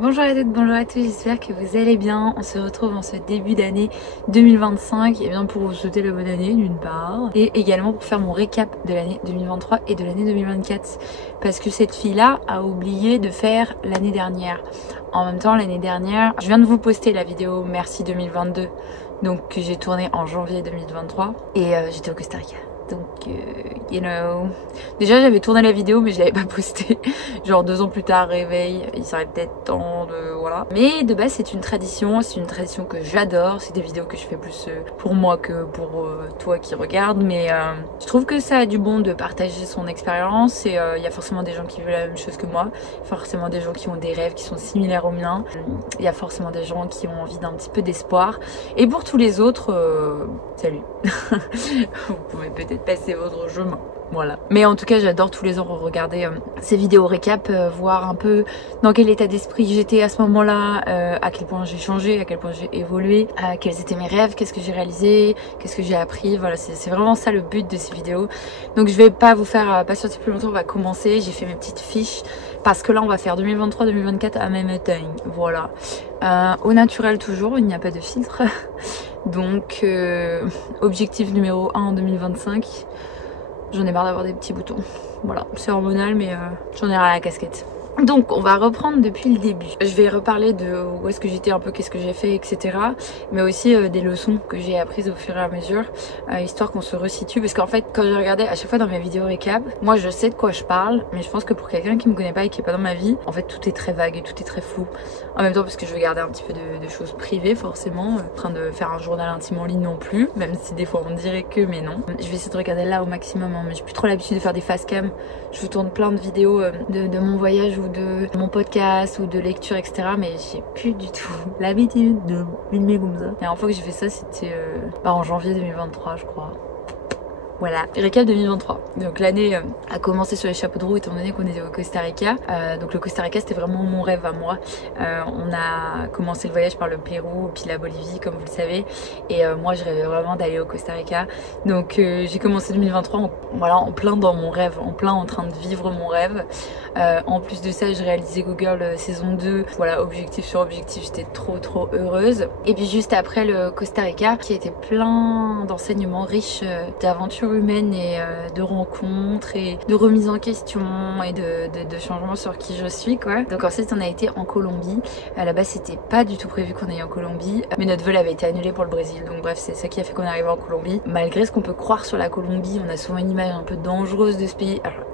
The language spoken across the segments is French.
Bonjour à toutes, bonjour à tous, j'espère que vous allez bien. On se retrouve en ce début d'année 2025 et bien pour vous souhaiter la bonne année d'une part et également pour faire mon récap de l'année 2023 et de l'année 2024 parce que cette fille-là a oublié de faire l'année dernière. En même temps, l'année dernière, je viens de vous poster la vidéo Merci 2022 donc que j'ai tournée en janvier 2023 et j'étais au Costa Rica. Donc, you know. Déjà, j'avais tourné la vidéo, mais je l'avais pas postée. Genre 2 ans plus tard, réveil, il serait peut-être temps de... Voilà. Mais de base, c'est une tradition que j'adore. C'est des vidéos que je fais plus pour moi que pour toi qui regarde. Mais je trouve que ça a du bon de partager son expérience. Et il y a forcément des gens qui veulent la même chose que moi. Forcément des gens qui ont des rêves qui sont similaires aux miens. Il y a forcément des gens qui ont envie d'un petit peu d'espoir. Et pour tous les autres, salut. Vous pouvez peut-être passer votre chemin. Voilà. Mais en tout cas, j'adore tous les ans regarder ces vidéos récap, voir un peu dans quel état d'esprit j'étais à ce moment-là, à quel point j'ai changé, à quel point j'ai évolué, quels étaient mes rêves, qu'est-ce que j'ai réalisé, qu'est-ce que j'ai appris. Voilà, c'est vraiment ça le but de ces vidéos. Donc je vais pas vous faire patienter plus longtemps, on va commencer. J'ai fait mes petites fiches parce que là, on va faire 2023-2024 à même temps. Voilà. Au naturel toujours, il n'y a pas de filtre. Donc, objectif numéro 1 en 2025. J'en ai marre d'avoir des petits boutons. Voilà, c'est hormonal, mais j'en ai rien à la casquette. Donc on va reprendre depuis le début. Je vais reparler de où est-ce que j'étais un peu, qu'est-ce que j'ai fait, etc. Mais aussi des leçons que j'ai apprises au fur et à mesure, histoire qu'on se resitue. Parce qu'en fait, quand je regardais à chaque fois dans mes vidéos récap, moi je sais de quoi je parle, mais je pense que pour quelqu'un qui me connaît pas et qui est pas dans ma vie, en fait tout est très vague et tout est très flou. En même temps parce que je veux garder un petit peu de choses privées forcément, en train de faire un journal intime en ligne non plus, même si des fois on dirait que, mais non. Je vais essayer de regarder là au maximum, hein, mais j'ai plus trop l'habitude de faire des face cam. Je vous tourne plein de vidéos de mon voyage ou de mon podcast ou de lecture, etc. Mais j'ai plus du tout l'habitude de filmer comme ça. La dernière fois que j'ai fait ça, c'était en janvier 2023, je crois. Voilà, récap 2023. Donc l'année a commencé sur les chapeaux de roue étant donné qu'on était au Costa Rica. Donc le Costa Rica c'était vraiment mon rêve à moi. On a commencé le voyage par le Pérou puis la Bolivie comme vous le savez. Et moi je rêvais vraiment d'aller au Costa Rica. Donc j'ai commencé 2023 en plein dans mon rêve, en plein en train de vivre mon rêve. En plus de ça j'ai réalisé Google saison 2. Voilà, objectif sur objectif, j'étais trop heureuse. Et puis juste après le Costa Rica qui était plein d'enseignements riches d'aventures humaine et de rencontres et de remise en question et de changements sur qui je suis quoi. Donc ensuite on a été en Colombie. À la base c'était pas du tout prévu qu'on aille en Colombie, mais notre vol avait été annulé pour le Brésil. Donc bref, c'est ça qui a fait qu'on est arrivé en Colombie. Malgré ce qu'on peut croire sur la Colombie, on a souvent une image un peu dangereuse de ce pays. Alors,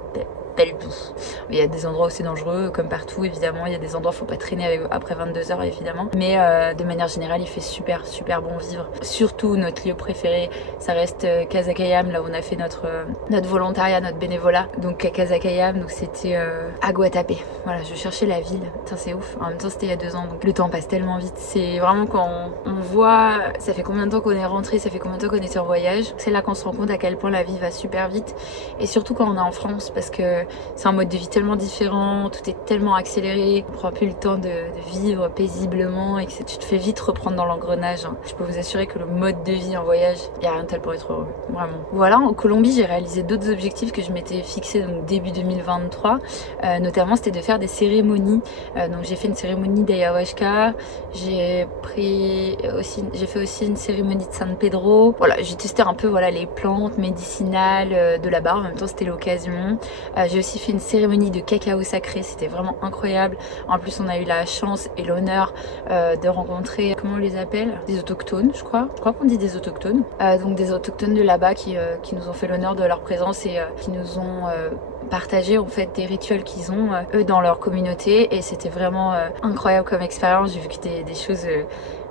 pas du tout. Il y a des endroits où c'est dangereux, comme partout évidemment. Il y a des endroits où faut pas traîner après 22 h évidemment. Mais de manière générale, il fait super bon vivre. Surtout notre lieu préféré, ça reste Casacayam, là où on a fait notre volontariat, notre bénévolat. Donc à Casacayam, donc c'était à Guatapé. Voilà, je cherchais la ville. Putain, c'est ouf. En même temps, c'était il y a 2 ans, donc le temps passe tellement vite. C'est vraiment quand on voit, ça fait combien de temps qu'on est rentré, ça fait combien de temps qu'on était en voyage. C'est là qu'on se rend compte à quel point la vie va super vite. Et surtout quand on est en France, parce que c'est un mode de vie tellement différent, tout est tellement accéléré, on prend plus le temps de vivre paisiblement et que tu te fais vite reprendre dans l'engrenage. Je peux vous assurer que le mode de vie en voyage, il n'y a rien de tel pour être heureux, vraiment. Voilà, en Colombie, j'ai réalisé d'autres objectifs que je m'étais fixés donc début 2023, notamment c'était de faire des cérémonies. Donc j'ai fait une cérémonie d'ayahuasca, j'ai fait aussi une cérémonie de San Pedro. Voilà, j'ai testé un peu les plantes médicinales de là-bas, en même temps c'était l'occasion. J'ai aussi fait une cérémonie de cacao sacré, c'était vraiment incroyable. En plus on a eu la chance et l'honneur de rencontrer, comment on les appelle, des autochtones je crois qu'on dit des autochtones. Donc des autochtones de là-bas qui nous ont fait l'honneur de leur présence et qui nous ont partagé en fait des rituels qu'ils ont eux dans leur communauté. Et c'était vraiment incroyable comme expérience. J'ai vu que des choses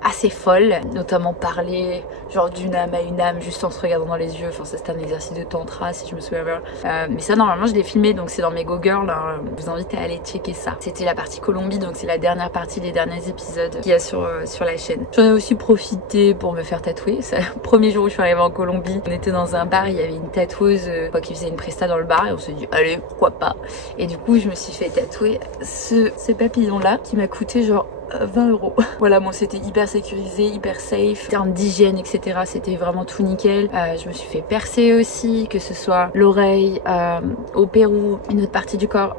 assez folle, notamment parler genre d'une âme à une âme juste en se regardant dans les yeux. Enfin ça c'était un exercice de tantra si je me souviens bien. Mais ça normalement je l'ai filmé, donc c'est dans mes Go Girl, hein. Je vous invite à aller checker ça. C'était la partie Colombie, donc c'est la dernière partie des derniers épisodes qu'il y a sur la chaîne. J'en ai aussi profité pour me faire tatouer. Le premier jour où je suis arrivée en Colombie, on était dans un bar, il y avait une tatoueuse qui faisait une presta dans le bar et on s'est dit allez pourquoi pas. Et du coup je me suis fait tatouer ce papillon là qui m'a coûté genre 20 €. Voilà, bon c'était hyper sécurisé, hyper safe, en termes d'hygiène etc, c'était vraiment tout nickel. Je me suis fait percer aussi, que ce soit l'oreille au Pérou, une autre partie du corps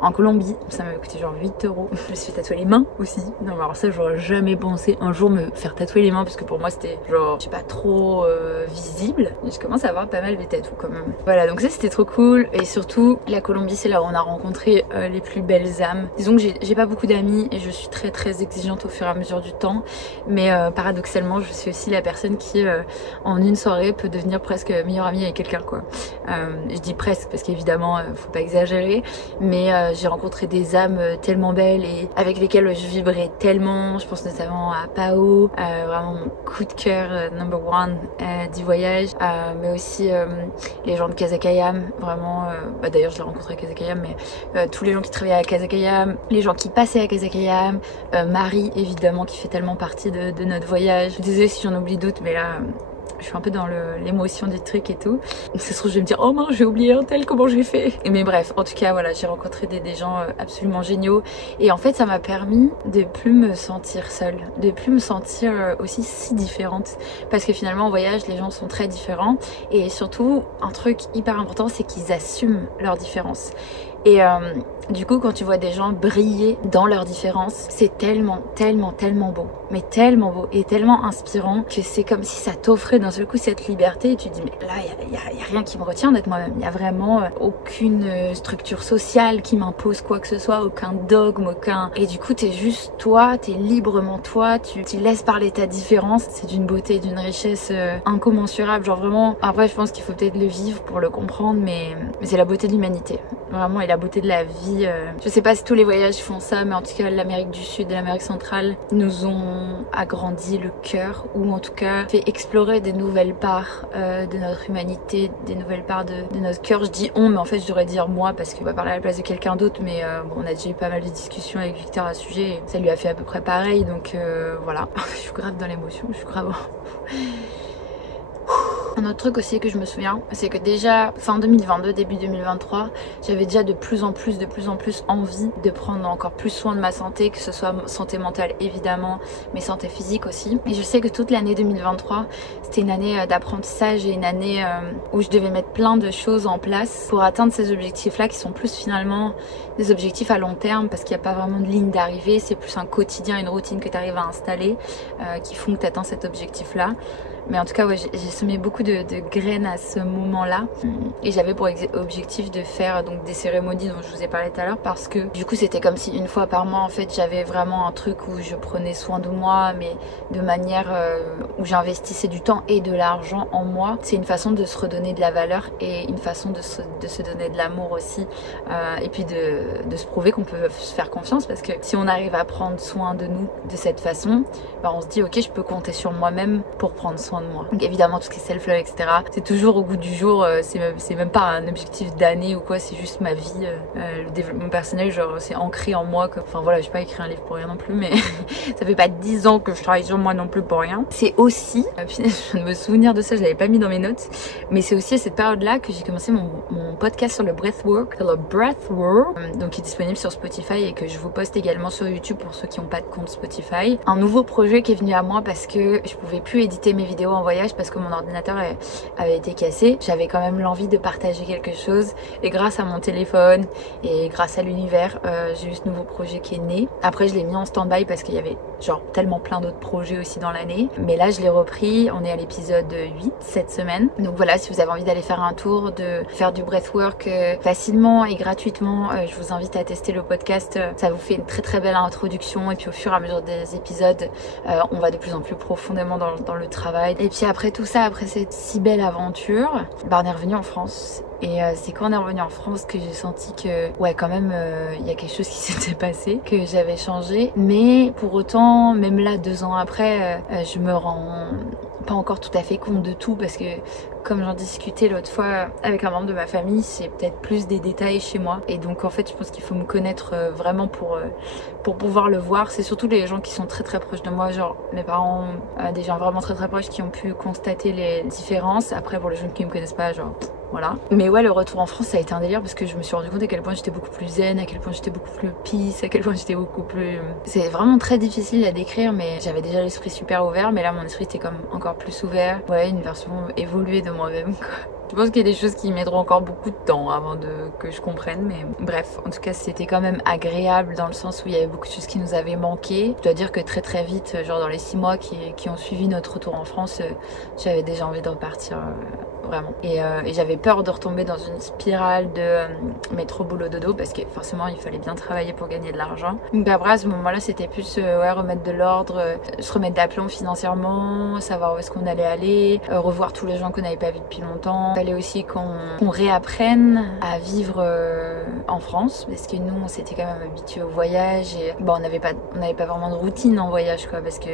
en Colombie, ça m'a coûté genre 8 €. Je me suis fait tatouer les mains aussi. Non mais alors ça j'aurais jamais pensé un jour me faire tatouer les mains parce que pour moi c'était genre je sais pas trop visible. Et je commence à avoir pas mal de tatous quand même. Voilà, donc ça c'était trop cool. Et surtout la Colombie, c'est là où on a rencontré les plus belles âmes. Disons que j'ai pas beaucoup d'amis et je suis très exigeante au fur et à mesure du temps, mais paradoxalement je suis aussi la personne qui en une soirée peut devenir presque meilleure amie avec quelqu'un quoi. Je dis presque parce qu'évidemment faut pas exagérer, mais j'ai rencontré des âmes tellement belles et avec lesquelles je vibrais tellement. Je pense notamment à Pao, vraiment mon coup de cœur number one du voyage, mais aussi les gens de Casacayam, vraiment d'ailleurs je l'ai rencontré à Casacayam, mais tous les gens qui travaillaient à Casacayam, les gens qui passaient à Casacayam, Marie évidemment qui fait tellement partie de notre voyage. Désolée si j'en oublie d'autres, mais là je suis un peu dans l'émotion du truc et tout. Ça se trouve je vais me dire oh mince j'ai oublié un tel, comment j'ai fait. Mais bref, en tout cas voilà, j'ai rencontré des gens absolument géniaux et en fait ça m'a permis de plus me sentir seule, de plus me sentir aussi si différente, parce que finalement en voyage les gens sont très différents et surtout un truc hyper important c'est qu'ils assument leurs différences. Et du coup quand tu vois des gens briller dans leurs différences, c'est tellement beau, mais tellement beau et tellement inspirant que c'est comme si ça t'offrait d'un seul coup cette liberté et tu te dis mais là il y a rien qui me retient d'être moi-même, il y a vraiment aucune structure sociale qui m'impose quoi que ce soit, aucun dogme, aucun... Et du coup t'es juste toi, t'es librement toi, tu laisses parler ta différence, c'est d'une beauté, d'une richesse incommensurable, genre vraiment. Après je pense qu'il faut peut-être le vivre pour le comprendre, mais c'est la beauté de l'humanité vraiment et la beauté de la vie. Je sais pas si tous les voyages font ça, mais en tout cas l'Amérique du Sud et l'Amérique centrale nous ont agrandi le cœur, ou en tout cas fait explorer des nouvelles parts de notre humanité, des nouvelles parts de notre cœur. Je dis on, mais en fait je devrais dire moi parce qu'on va parler à la place de quelqu'un d'autre, mais bon, on a déjà eu pas mal de discussions avec Victor à ce sujet et ça lui a fait à peu près pareil, donc voilà. Je suis grave dans l'émotion, je suis grave... Un autre truc aussi que je me souviens, c'est que déjà fin 2022, début 2023, j'avais déjà de plus en plus envie de prendre encore plus soin de ma santé, que ce soit santé mentale évidemment, mais santé physique aussi. Et je sais que toute l'année 2023, c'était une année d'apprentissage et une année où je devais mettre plein de choses en place pour atteindre ces objectifs-là qui sont plus finalement des objectifs à long terme parce qu'il n'y a pas vraiment de ligne d'arrivée, c'est plus un quotidien, une routine que tu arrives à installer qui font que tu atteins cet objectif-là. Mais en tout cas, ouais, j'ai semé beaucoup de graines à ce moment-là. Et j'avais pour objectif de faire donc des cérémonies dont je vous ai parlé tout à l'heure, parce que du coup c'était comme si une fois par mois en fait j'avais vraiment un truc où je prenais soin de moi, mais de manière où j'investissais du temps et de l'argent en moi. C'est une façon de se redonner de la valeur et une façon de se donner de l'amour aussi, et puis de se prouver qu'on peut se faire confiance, parce que si on arrive à prendre soin de nous de cette façon, bah, on se dit ok, je peux compter sur moi-même pour prendre soin de moi. Donc évidemment tout ce qui est self-love etc, c'est toujours au goût du jour, c'est même pas un objectif d'année ou quoi, c'est juste ma vie, le développement personnel, genre c'est ancré en moi que... Enfin voilà, j'ai pas écrit un livre pour rien non plus, mais ça fait pas 10 ans que je travaille sur moi non plus pour rien. C'est aussi, je viens de me souvenir de ça, je l'avais pas mis dans mes notes, mais c'est aussi à cette période là que j'ai commencé mon podcast sur le breathwork, donc qui est disponible sur Spotify et que je vous poste également sur YouTube pour ceux qui n'ont pas de compte Spotify. Un nouveau projet qui est venu à moi parce que je pouvais plus éditer mes vidéos en voyage parce que mon ordinateur avait été cassé. J'avais quand même l'envie de partager quelque chose et grâce à mon téléphone et grâce à l'univers, j'ai eu ce nouveau projet qui est né. Après je l'ai mis en stand-by parce qu'il y avait genre tellement plein d'autres projets aussi dans l'année, mais là je l'ai repris. On est à l'épisode 8 cette semaine, donc voilà, si vous avez envie d'aller faire un tour, de faire du breathwork facilement et gratuitement, je vous invite à tester le podcast. Ça vous fait une très belle introduction et puis au fur et à mesure des épisodes, on va de plus en plus profondément dans le travail. Et puis après tout ça, après cette si belle aventure, bah on est revenu en France. Et c'est quand on est revenu en France que j'ai senti que ouais quand même il y a quelque chose qui s'était passé, que j'avais changé. Mais pour autant, même là 2 ans après, je me rends pas encore tout à fait compte de tout, parce que comme j'en discutais l'autre fois avec un membre de ma famille, c'est peut-être plus des détails chez moi. Et donc en fait je pense qu'il faut me connaître vraiment pour pouvoir le voir. C'est surtout les gens qui sont très proches de moi, genre mes parents, des gens vraiment très proches qui ont pu constater les différences. Après pour les gens qui me connaissent pas, genre voilà. Mais ouais, le retour en France, ça a été un délire parce que je me suis rendu compte à quel point j'étais beaucoup plus zen, à quel point j'étais beaucoup plus peace, à quel point j'étais beaucoup plus... C'est vraiment très difficile à décrire, mais j'avais déjà l'esprit super ouvert, mais là mon esprit était comme encore plus ouvert. Ouais, une version évoluée de moi-même, quoi. Je pense qu'il y a des choses qui mettront encore beaucoup de temps avant que je comprenne, mais bref, en tout cas c'était quand même agréable dans le sens où il y avait beaucoup de choses qui nous avaient manqué. Je dois dire que très vite, genre dans les 6 mois qui ont suivi notre retour en France, j'avais déjà envie de repartir vraiment. Et j'avais peur de retomber dans une spirale de métro boulot dodo parce que forcément il fallait bien travailler pour gagner de l'argent. Donc après à ce moment-là c'était plus ouais, remettre de l'ordre, se remettre d'aplomb financièrement, savoir où est-ce qu'on allait aller, revoir tous les gens qu'on n'avait pas vus depuis longtemps. Il fallait aussi qu'on réapprenne à vivre en France parce que nous on s'était quand même habitués au voyage et bon on n'avait pas vraiment de routine en voyage quoi parce que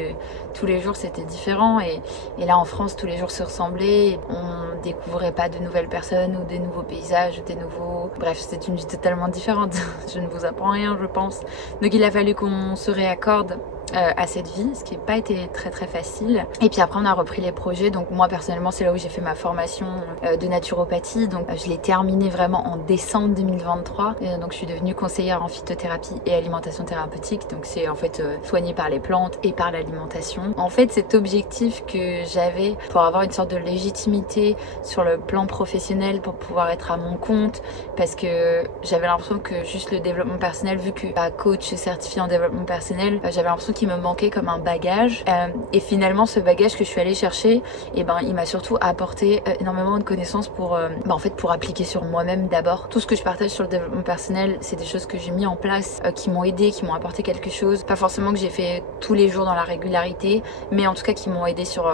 tous les jours c'était différent et là en France tous les jours se ressemblaient, on découvrait pas de nouvelles personnes ou des nouveaux paysages ou des nouveaux... Bref, c'est une vie totalement différente. Je ne vous apprends rien, je pense. Donc il a fallu qu'on se réaccorde à cette vie, ce qui n'a pas été très facile. Et puis après on a repris les projets, donc moi personnellement c'est là où j'ai fait ma formation de naturopathie, donc je l'ai terminée vraiment en décembre 2023, donc je suis devenue conseillère en phytothérapie et alimentation thérapeutique, donc c'est en fait soigner par les plantes et par l'alimentation. En fait cet objectif que j'avais pour avoir une sorte de légitimité sur le plan professionnel, pour pouvoir être à mon compte, parce que j'avais l'impression que juste le développement personnel, vu que coach certifié en développement personnel, j'avais l'impression qu'il me manquait comme un bagage et finalement ce bagage que je suis allée chercher et ben il m'a surtout apporté énormément de connaissances pour en fait pour appliquer sur moi-même d'abord. Tout ce que je partage sur le développement personnel c'est des choses que j'ai mis en place qui m'ont aidé, qui m'ont apporté quelque chose, pas forcément que j'ai fait tous les jours dans la régularité mais en tout cas qui m'ont aidé sur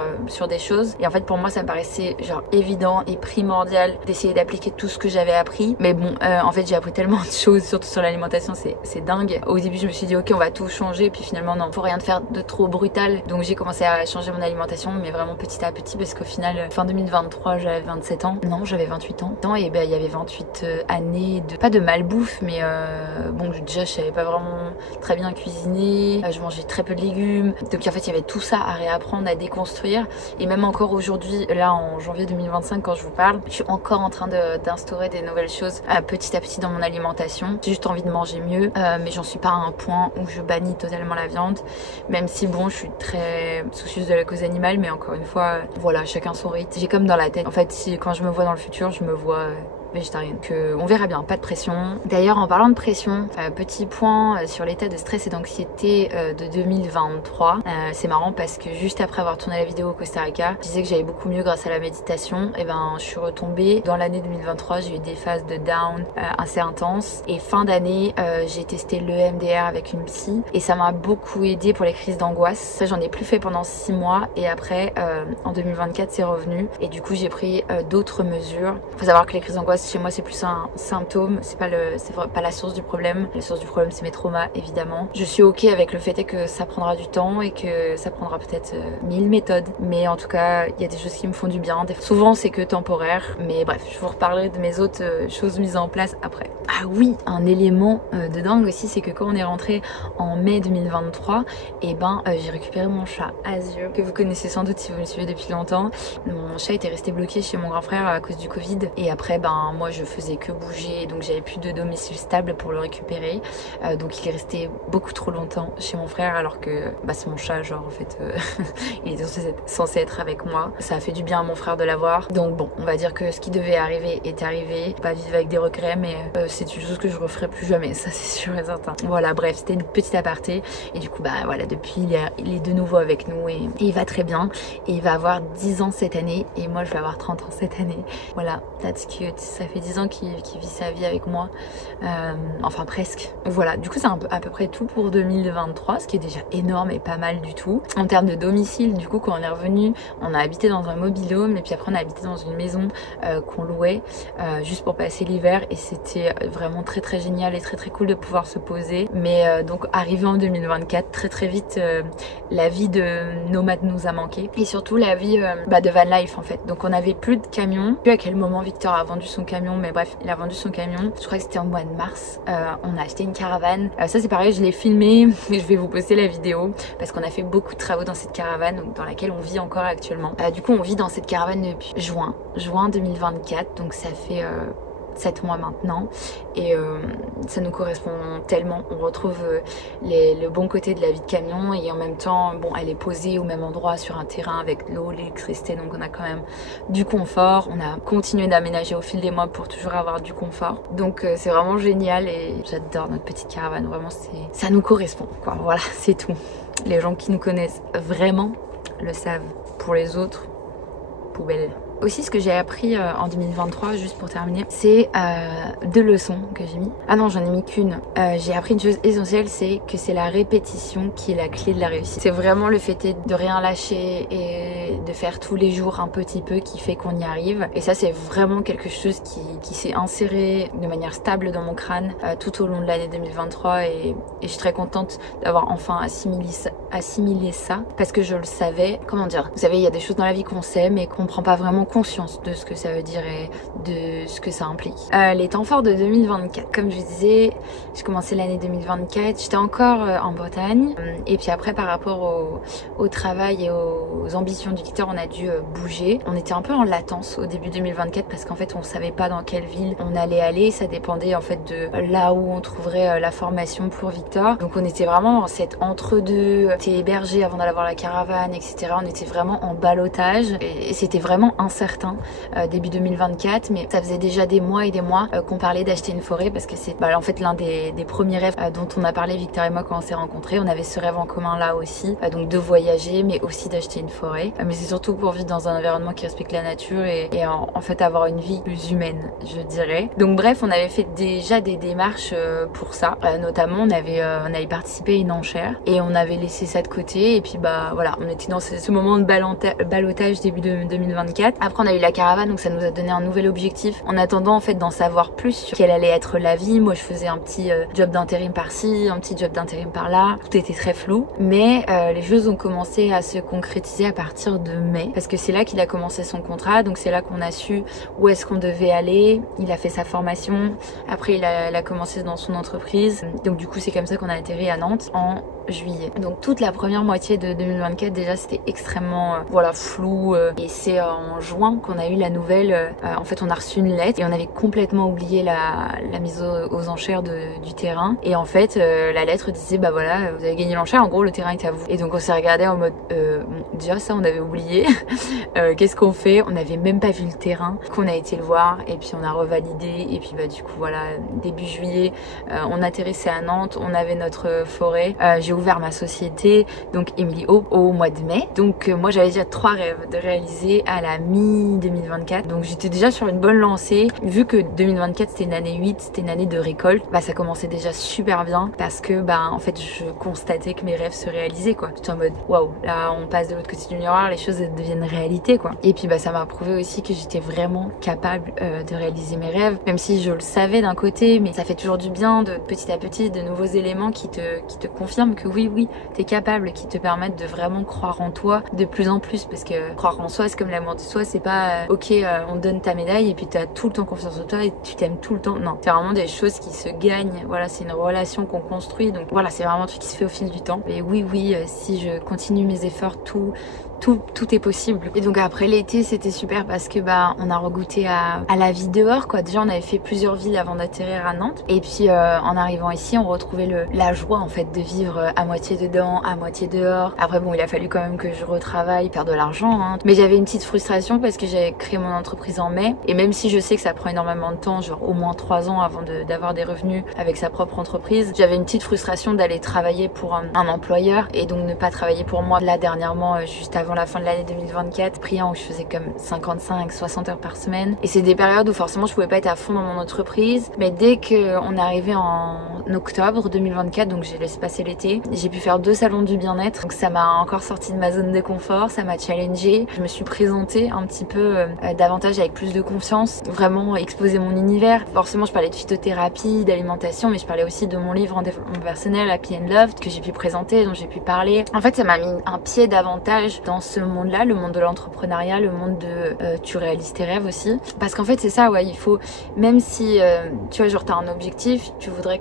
des choses et en fait pour moi ça me paraissait genre évident et primordial d'essayer d'appliquer tout ce que j'avais appris mais bon en fait j'ai appris tellement de choses surtout sur l'alimentation, c'est dingue. Au début je me suis dit ok on va tout changer puis finalement non, faut rien de faire de trop brutal. Donc j'ai commencé à changer mon alimentation, mais vraiment petit à petit, parce qu'au final, fin 2023, j'avais 27 ans. Non, j'avais 28 ans. Et ben il y avait 28 années de pas de malbouffe, mais bon déjà je savais pas vraiment très bien cuisiner. Je mangeais très peu de légumes. Donc en fait il y avait tout ça à réapprendre, à déconstruire. Et même encore aujourd'hui, là en janvier 2025, quand je vous parle, je suis encore en train d'instaurer des nouvelles choses petit à petit dans mon alimentation. J'ai juste envie de manger mieux, mais j'en suis pas à un point où je bannis totalement la viande, même si bon je suis très soucieuse de la cause animale, mais encore une fois voilà, chacun son rythme. J'ai comme dans la tête en fait si quand je me vois dans le futur je me vois végétarienne, que on verra bien, pas de pression. D'ailleurs en parlant de pression, petit point sur l'état de stress et d'anxiété de 2023, c'est marrant parce que juste après avoir tourné la vidéo au Costa Rica, je disais que j'allais beaucoup mieux grâce à la méditation, et ben je suis retombée dans l'année 2023, j'ai eu des phases de down assez intenses et fin d'année j'ai testé l'EMDR avec une psy et ça m'a beaucoup aidé pour les crises d'angoisse. Ça j'en ai plus fait pendant 6 mois et après en 2024 c'est revenu et du coup j'ai pris d'autres mesures. Faut savoir que les crises d'angoisse chez moi c'est plus un symptôme, c'est pas la source du problème. La source du problème c'est mes traumas évidemment. Je suis ok avec le fait que ça prendra du temps et que ça prendra peut-être 1000 méthodes, mais en tout cas il y a des choses qui me font du bien. Souvent c'est que temporaire, mais bref je vous reparlerai de mes autres choses mises en place après. Ah oui, un élément de dingue aussi, c'est que quand on est rentré en mai 2023, et ben j'ai récupéré mon chat Azur, que vous connaissez sans doute si vous me suivez depuis longtemps. Mon chat était resté bloqué chez mon grand frère à cause du Covid et après ben moi je faisais que bouger, donc j'avais plus de domicile stable pour le récupérer, donc il est resté beaucoup trop longtemps chez mon frère alors que bah, c'est mon chat, genre en fait il était censé être avec moi. Ça a fait du bien à mon frère de l'avoir, donc bon on va dire que ce qui devait arriver est arrivé, pas vivre avec des regrets, mais c'est une chose que je referai plus jamais, ça c'est sûr et certain. Voilà, bref, c'était une petite aparté et du coup bah voilà, depuis il est de nouveau avec nous et il va très bien et il va avoir 10 ans cette année et moi je vais avoir 30 ans cette année. Voilà, that's cute. Ça fait 10 ans qu'il vit sa vie avec moi, enfin presque. Voilà, du coup c'est à peu près tout pour 2023, ce qui est déjà énorme et pas mal du tout. En termes de domicile, du coup quand on est revenu, on a habité dans un mobil-home et puis après on a habité dans une maison qu'on louait juste pour passer l'hiver et c'était vraiment très génial et très cool de pouvoir se poser. Mais donc arrivé en 2024, très vite la vie de nomade nous a manqué et surtout la vie de van life en fait. Donc on n'avait plus de camion. Plus à quel moment Victor a vendu son camion, mais bref, il a vendu son camion. Je crois que c'était en mois de mars. On a acheté une caravane. Ça c'est pareil, je l'ai filmé, mais je vais vous poster la vidéo parce qu'on a fait beaucoup de travaux dans cette caravane, donc dans laquelle on vit encore actuellement. Du coup, on vit dans cette caravane depuis juin 2024, donc ça fait 7 mois maintenant et ça nous correspond tellement. On retrouve le bon côté de la vie de camion et en même temps, bon, elle est posée au même endroit sur un terrain avec l'eau, l'électricité, donc on a quand même du confort. On a continué d'aménager au fil des mois pour toujours avoir du confort, donc c'est vraiment génial et j'adore notre petite caravane. Vraiment, ça nous correspond, quoi. Voilà, c'est tout. Les gens qui nous connaissent vraiment le savent. Pour les autres, poubelle. Aussi, ce que j'ai appris en 2023, juste pour terminer, c'est 2 leçons que j'ai mis. Ah non, j'en ai mis qu'une. J'ai appris une chose essentielle, c'est que c'est la répétition qui est la clé de la réussite. C'est vraiment le fait de rien lâcher et de faire tous les jours un petit peu qui fait qu'on y arrive. Et ça, c'est vraiment quelque chose qui s'est inséré de manière stable dans mon crâne tout au long de l'année 2023 et je suis très contente d'avoir enfin assimilé ça parce que je le savais. Comment dire? Vous savez, il y a des choses dans la vie qu'on sait mais qu'on prend pas vraiment conscience de ce que ça veut dire et de ce que ça implique. Les temps forts de 2024, comme je vous disais, j'ai commencé l'année 2024, j'étais encore en Bretagne et puis après par rapport au travail et aux ambitions du Victor, on a dû bouger. On était un peu en latence au début 2024 parce qu'en fait on savait pas dans quelle ville on allait aller, ça dépendait en fait de là où on trouverait la formation pour Victor. Donc on était vraiment dans cette entre-deux, t'es hébergé avant d'aller voir la caravane, etc. On était vraiment en ballottage et c'était vraiment incertain début 2024, mais ça faisait déjà des mois et des mois qu'on parlait d'acheter une forêt parce que c'est en fait l'un des premiers rêves dont on a parlé Victor et moi quand on s'est rencontrés. On avait ce rêve en commun là aussi, donc de voyager mais aussi d'acheter une forêt, mais c'est surtout pour vivre dans un environnement qui respecte la nature et en fait avoir une vie plus humaine, je dirais. Donc bref, on avait fait déjà des démarches pour ça, notamment on avait participé à une enchère et on avait laissé ça de côté et puis bah voilà, on était dans ce moment de ballottage début de 2024. Après on a eu la caravane, donc ça nous a donné un nouvel objectif en attendant en fait d'en savoir plus sur quelle allait être la vie. Moi je faisais un petit job d'intérim par-ci, un petit job d'intérim par-là, tout était très flou, mais les choses ont commencé à se concrétiser à partir de mai parce que c'est là qu'il a commencé son contrat, donc c'est là qu'on a su où est-ce qu'on devait aller. Il a fait sa formation, après il a commencé dans son entreprise, donc du coup c'est comme ça qu'on a atterri à Nantes en juillet. Donc toute la première moitié de 2024 déjà c'était extrêmement voilà flou et c'est en juin qu'on a eu la nouvelle. En fait on a reçu une lettre et on avait complètement oublié la mise aux enchères du terrain et en fait la lettre disait bah voilà vous avez gagné l'enchère, en gros le terrain est à vous. Et donc on s'est regardé en mode bon, déjà ça on avait oublié qu'est-ce qu'on fait? On n'avait même pas vu le terrain, qu'on a été le voir et puis on a revalidé et puis bah du coup voilà début juillet on atterrissait à Nantes, on avait notre forêt, j'ai ouvert ma société donc Emily Hope au mois de mai. Donc moi j'avais déjà 3 rêves de réaliser à la mi-2024, donc j'étais déjà sur une bonne lancée. Vu que 2024 c'était une année 8, c'était une année de récolte, bah ça commençait déjà super bien parce que bah en fait je constatais que mes rêves se réalisaient quoi. J'étais en mode waouh, là on passe de l'autre côté du miroir, les choses deviennent réalité quoi. Et puis bah ça m'a prouvé aussi que j'étais vraiment capable de réaliser mes rêves, même si je le savais d'un côté, mais ça fait toujours du bien de petit à petit de nouveaux éléments qui te confirment que oui t'es capable, qui te permettent de vraiment croire en toi de plus en plus, parce que croire en soi c'est comme l'amour de soi, c'est pas ok on te donne ta médaille et puis t'as tout le temps confiance en toi et tu t'aimes tout le temps. Non, c'est vraiment des choses qui se gagnent, voilà, c'est une relation qu'on construit, donc voilà, c'est vraiment un truc qui se fait au fil du temps. Et oui si je continue mes efforts, tout est possible. Et donc après l'été c'était super parce que bah on a regoûté à la vie dehors quoi. Déjà on avait fait plusieurs villes avant d'atterrir à Nantes et puis en arrivant ici on retrouvait la joie en fait de vivre à moitié dedans, à moitié dehors. Après bon il a fallu quand même que je retravaille, perdre de l'argent hein. Mais j'avais une petite frustration parce que j'avais créé mon entreprise en mai et même si je sais que ça prend énormément de temps, genre au moins 3 ans avant d'avoir des revenus avec sa propre entreprise, j'avais une petite frustration d'aller travailler pour un employeur et donc ne pas travailler pour moi. Là dernièrement juste avant la fin de l'année 2024, priant où je faisais comme 55-60 heures par semaine. Et c'est des périodes où forcément je pouvais pas être à fond dans mon entreprise. Mais dès qu'on est arrivé en octobre 2024, donc j'ai laissé passer l'été, j'ai pu faire 2 salons du bien-être. Donc ça m'a encore sorti de ma zone de confort, ça m'a challengée. Je me suis présentée un petit peu davantage avec plus de confiance, vraiment exposer mon univers. Forcément je parlais de phytothérapie, d'alimentation, mais je parlais aussi de mon livre en développement personnel, Happy and Loved, que j'ai pu présenter, dont j'ai pu parler. En fait ça m'a mis un pied davantage dans dans ce monde-là, le monde de l'entrepreneuriat, le monde de tu réalises tes rêves aussi. Parce qu'en fait c'est ça, ouais, il faut, même si tu vois, genre t'as un objectif, tu voudrais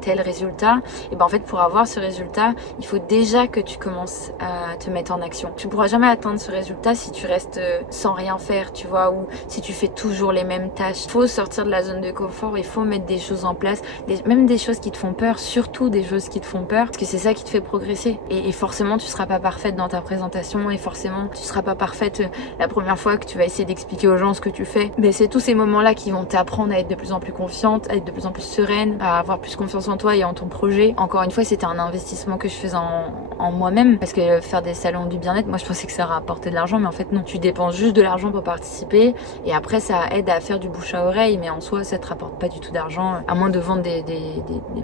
tel résultat, et ben en fait pour avoir ce résultat, il faut déjà que tu commences à te mettre en action. Tu pourras jamais atteindre ce résultat si tu restes sans rien faire, tu vois, ou si tu fais toujours les mêmes tâches. Il faut sortir de la zone de confort, il faut mettre des choses en place, même des choses qui te font peur, surtout des choses qui te font peur, parce que c'est ça qui te fait progresser. Et forcément tu seras pas parfaite dans ta présentation, et forcément tu seras pas parfaite la première fois que tu vas essayer d'expliquer aux gens ce que tu fais. Mais c'est tous ces moments-là qui vont t'apprendre à être de plus en plus confiante, à être de plus en plus sereine, à avoir plus confiance en toi et en ton projet. Encore une fois, c'était un investissement que je faisais en moi-même, parce que faire des salons du bien-être, moi je pensais que ça rapportait de l'argent, mais en fait non, tu dépenses juste de l'argent pour participer, et après ça aide à faire du bouche à oreille, mais en soi ça te rapporte pas du tout d'argent, à moins de vendre des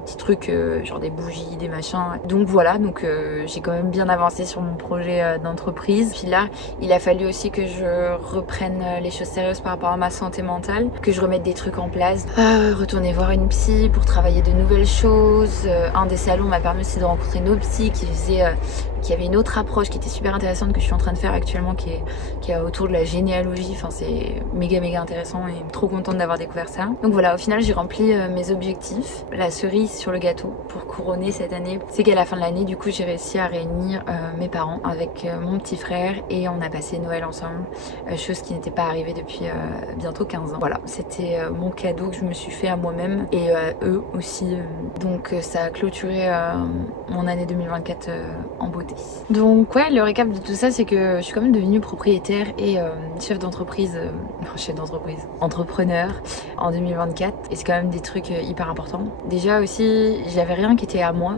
petits trucs, genre des bougies, des machins. Donc voilà, donc j'ai quand même bien avancé sur mon projet d'entreprise. Puis là, il a fallu aussi que je reprenne les choses sérieuses par rapport à ma santé mentale, que je remette des trucs en place, retourner voir une psy pour travailler de nouvelles choses. Un des salons m'a permis aussi de rencontrer une autre psy qui avait une autre approche qui était super intéressante, que je suis en train de faire actuellement, qui est autour de la généalogie. Enfin, c'est méga intéressant, et trop contente d'avoir découvert ça. Donc voilà, au final j'ai rempli mes objectifs. La cerise sur le gâteau pour couronner cette année, c'est qu'à la fin de l'année, du coup, j'ai réussi à réunir mes parents avec mon petit frère, et on a passé Noël ensemble, chose qui n'était pas arrivée depuis bientôt 15 ans. Voilà, c'était mon cadeau que je me suis fait à moi-même, et eux aussi. Donc ça a clôturé mon année 2024 en beauté. Donc ouais, le récap de tout ça, c'est que je suis quand même devenue propriétaire et entrepreneur en 2024, et c'est quand même des trucs hyper importants. Déjà aussi, j'avais rien qui était à moi,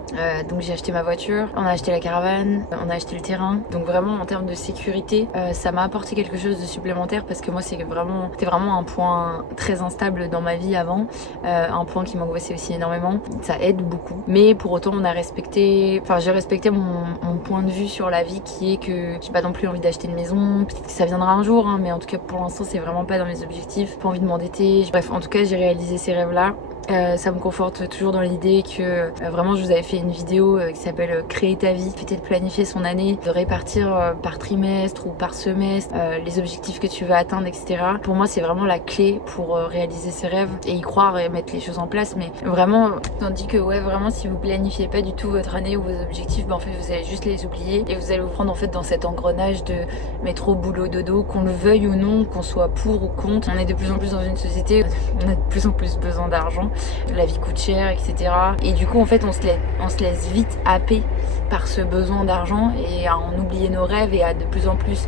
donc j'ai acheté ma voiture, on a acheté la caravane, on a acheté le terrain. Donc vraiment en termes de sécurité, ça m'a apporté quelque chose de supplémentaire, parce que moi c'était vraiment un point très instable dans ma vie avant, un point qui m'angoissait aussi énormément. Ça aide beaucoup, mais pour autant j'ai respecté mon point de vue sur la vie, qui est que j'ai pas non plus envie d'acheter une maison. Peut-être que ça viendra un jour, hein, mais en tout cas pour l'instant c'est vraiment pas dans mes objectifs. Pas envie de m'endetter. Bref, en tout cas j'ai réalisé ces rêves là. Ça me conforte toujours dans l'idée que vraiment je vous avais fait une vidéo qui s'appelle Créer ta vie, peut-être planifier son année, de répartir par trimestre ou par semestre les objectifs que tu veux atteindre, etc. Pour moi c'est vraiment la clé pour réaliser ses rêves et y croire et mettre les choses en place. Mais vraiment, tandis que ouais, vraiment si vous planifiez pas du tout votre année ou vos objectifs, en fait vous allez juste les oublier, et vous allez vous prendre en fait dans cet engrenage de métro boulot dodo, qu'on le veuille ou non, qu'on soit pour ou contre. On est de plus en plus dans une société où on a de plus en plus besoin d'argent, la vie coûte cher, etc. Et du coup en fait on se laisse vite happer par ce besoin d'argent, et à en oublier nos rêves, et à de plus en plus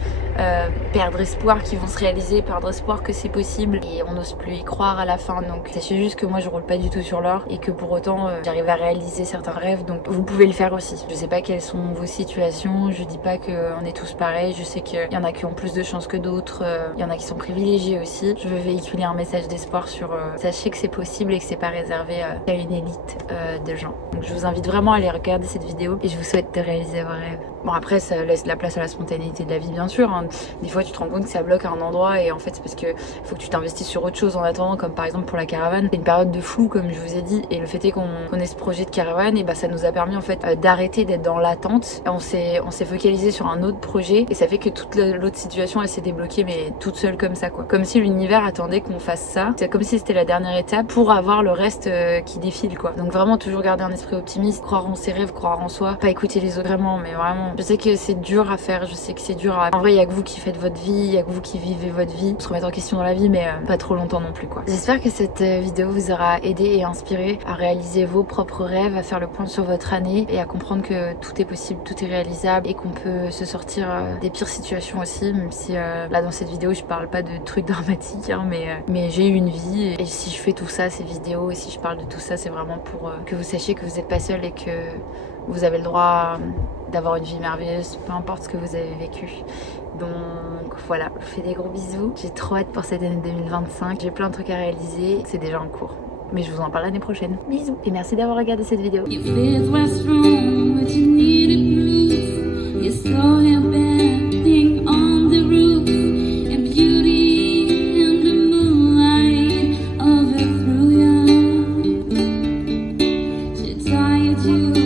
perdre espoir qu'ils vont se réaliser, perdre espoir que c'est possible, et on n'ose plus y croire à la fin. Donc sachez juste que moi je roule pas du tout sur l'or, et que pour autant j'arrive à réaliser certains rêves, donc vous pouvez le faire aussi. Je sais pas quelles sont vos situations, je dis pas qu'on est tous pareils, je sais qu'il y en a qui ont plus de chance que d'autres, il y en a qui sont privilégiés aussi. Je veux véhiculer un message d'espoir sur sachez que c'est possible et que c'est pas réservé à une élite de gens. Donc je vous invite vraiment à aller regarder cette vidéo, et je vous souhaite de réaliser vos rêves. Bon, après ça laisse la place à la spontanéité de la vie, bien sûr, hein. Des fois tu te rends compte que ça bloque à un endroit, et en fait c'est parce que faut que tu t'investisses sur autre chose en attendant, comme par exemple pour la caravane. C'est une période de flou comme je vous ai dit, et le fait est qu'on ait ce projet de caravane, et ça nous a permis en fait d'arrêter d'être dans l'attente. On s'est focalisé sur un autre projet, et ça fait que toute l'autre situation elle s'est débloquée, mais toute seule comme ça, quoi. Comme si l'univers attendait qu'on fasse ça. C'est comme si c'était la dernière étape pour avoir le reste qui défile, quoi. Donc vraiment toujours garder un esprit optimiste, croire en ses rêves, croire en soi, pas écouter les autres, vraiment, mais vraiment. Je sais que c'est dur à faire, je sais que c'est dur à... En vrai, il y a que vous qui faites votre vie, il y a que vous qui vivez votre vie, se remettre en question dans la vie, mais pas trop longtemps non plus, quoi. J'espère que cette vidéo vous aura aidé et inspiré à réaliser vos propres rêves, à faire le point sur votre année, et à comprendre que tout est possible, tout est réalisable, et qu'on peut se sortir des pires situations aussi, même si là dans cette vidéo je parle pas de trucs dramatiques, hein, mais j'ai eu une vie, et si je fais tout ça, ces vidéos, et si je parle de tout ça, c'est vraiment pour que vous sachiez que vous n'êtes pas seul, et que vous avez le droit d'avoir une vie merveilleuse, peu importe ce que vous avez vécu. Donc voilà, je vous fais des gros bisous. J'ai trop hâte pour cette année 2025. J'ai plein de trucs à réaliser, c'est déjà en cours. Mais je vous en parle l'année prochaine. Bisous, et merci d'avoir regardé cette vidéo. You